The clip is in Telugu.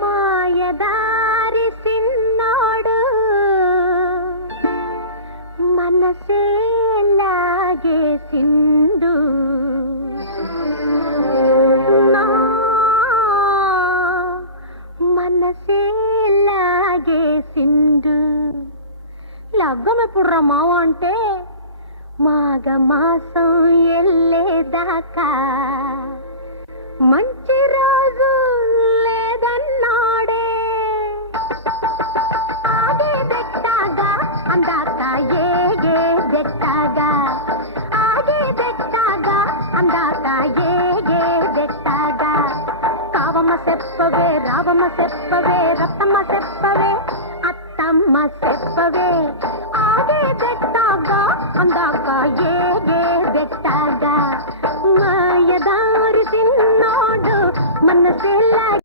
మాయదారి సిన్నోడు మనసే లాగేసిండు నా మనసే లాగేసిండు లగ్గమెప్పుడు రా మావ అంటే మాఘ మాసం ఎల్లేదాకా మంచి రోజు లేదన్నాడే ఆగే బెట్టాగా అందాక ఏగే బెట్టాగా ఆగే బెట్టాగా అందాక ఏగే బెట్టాగా కావమ్మ చెప్పవే రావమ్మ చెప్పవే రత్తమ్మ చెప్పవే అత్తమ్మ చెప్పవే ఆగే బెట్టాగా అందాక ఏగే బెట్టాగా మాయదారి సిన్నోడు మనసే